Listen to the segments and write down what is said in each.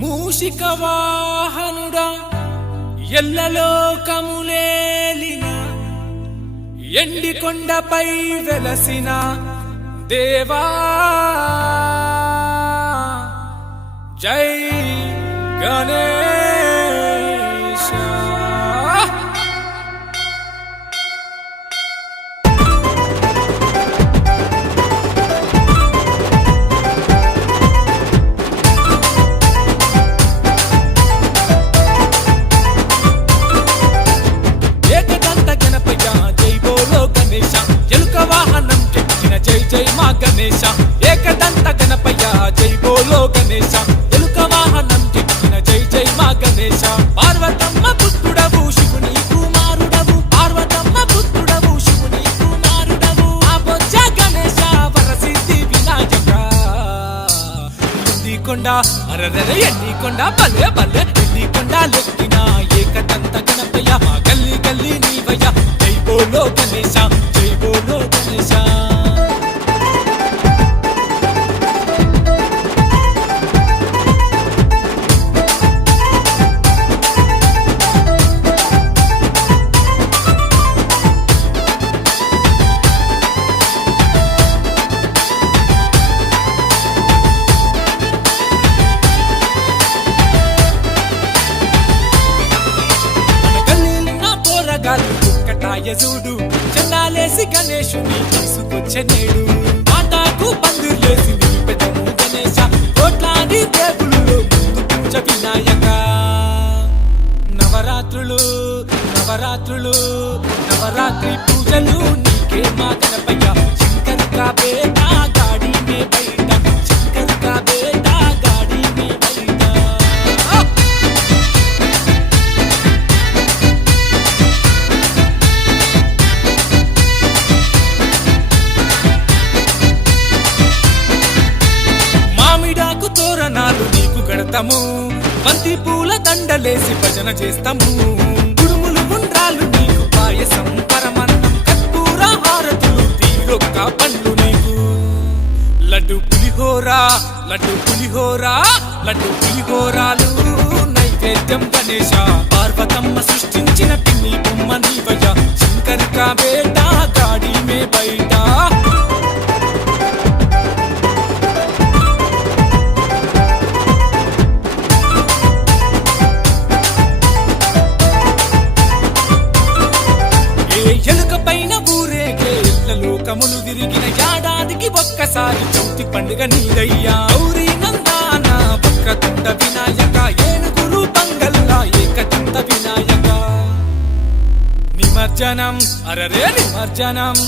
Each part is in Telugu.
మూషిక వాహనుడా ఎల్లలోకములేలిన ఎండి కొండపై వెలసిన దేవా జై గణేశ ఏకదంత గణపయ్య జై బోలో గణేశ ఎలుక వాహనం చెక్కిన జై జై మా గణేశ ఏకదంత గణపయ్య జై బోలో గణేశ ఎలుక వాహనం చెక్కిన జై జై మా గణేశ పార్వతమ్మ పుత్రుడవు శివుని కుమారుడవు పార్వతమ్మ పుత్రుడవు శివుని కుమారుడవు ఆ బొజ్జ గణేశ వరసిద్ధి వినాయక ఎండికొండ అరరర ఎండికొండ బలే బలే ఎండికొండ లెక్కిన ఏకదంత గణపయ్య మా గల్లీ గల్లీ నీవయ్య జై బోలో గణేశ జై బోలో గణేశ చూడు చందాలేసి గణేశుని తీసుకొచ్చే నేడు మాటాకు పందిర్లేసి నిలిపెదము గణేశ కోట్లాది దేవుళ్ళు ముందు పంచ వినాయక నవరాత్రులు నవరాత్రులు నవరాత్రి పూజలు నీకే మా గణపయ్య శంకర్ కా బేటా గాడి మే బైట శంకర్ కా బేటా గాడి మే బైట తోరణాలు నీకు కడతాము బంతి పూల దండలేసి భజన చేస్తాము గుడుములు గుండ్రాలు నీకు పాయసం పరమన్నం కర్పూర హారతులు తీరొక్క పండ్లు నీకు లడ్డు పులిహోరా లడ్డు పులిహోరా లడ్డు పులిహోరాలు నైవేద్యం గణేశ పార్వతమ్మ సృష్టించిన పిన్ని బొమ్మ నీవయ్య శంకర్ కా బేటా గాడి మే బైట ఎలుక పైన ఊరేగే లోకములు తిరిగిన ఏడాదికి ఒక్కసారి చౌతి పండుగ నీదయ్యా గౌరీ నందాన వక్రతుండ వినాయక ఏనుగురు పంగల్లా ఏకదంత వినాయక నిమజ్జనం అరరే నిమజ్జనం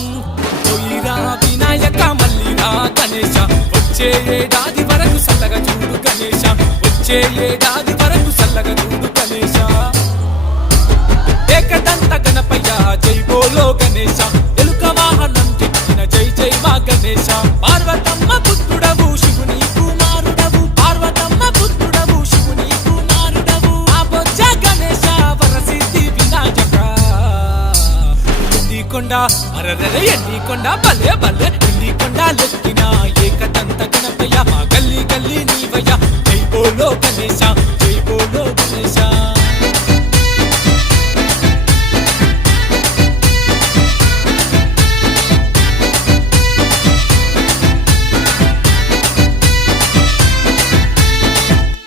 పోయిరా వినాయక మల్లిరా గణేశ వచ్చే ఏడాది వరకు సల్లగా చూడు గణేశ వచ్చే ఏడాది వరకు సల్లగా చూడు గణేశ ఏకదంత గణపయ్య జై బోలో గణేశ ఎలుక వాహనం చెక్కిన జై జై మా గణేశ పార్వతమ్మ పుత్రుడవు శివుని కుమారుడవు పార్వతమ్మ పుత్రుడవు శివుని కుమారుడవు ఆ బొజ్జ గణేశ వరసిద్ధి వినాయక ఎండికొండ అరరర ఎండికొండ బలే బలే ఎండికొండ లెక్కిన ఏకదంత గణపయ్య మా గల్లీ గల్లీ నీవయ్య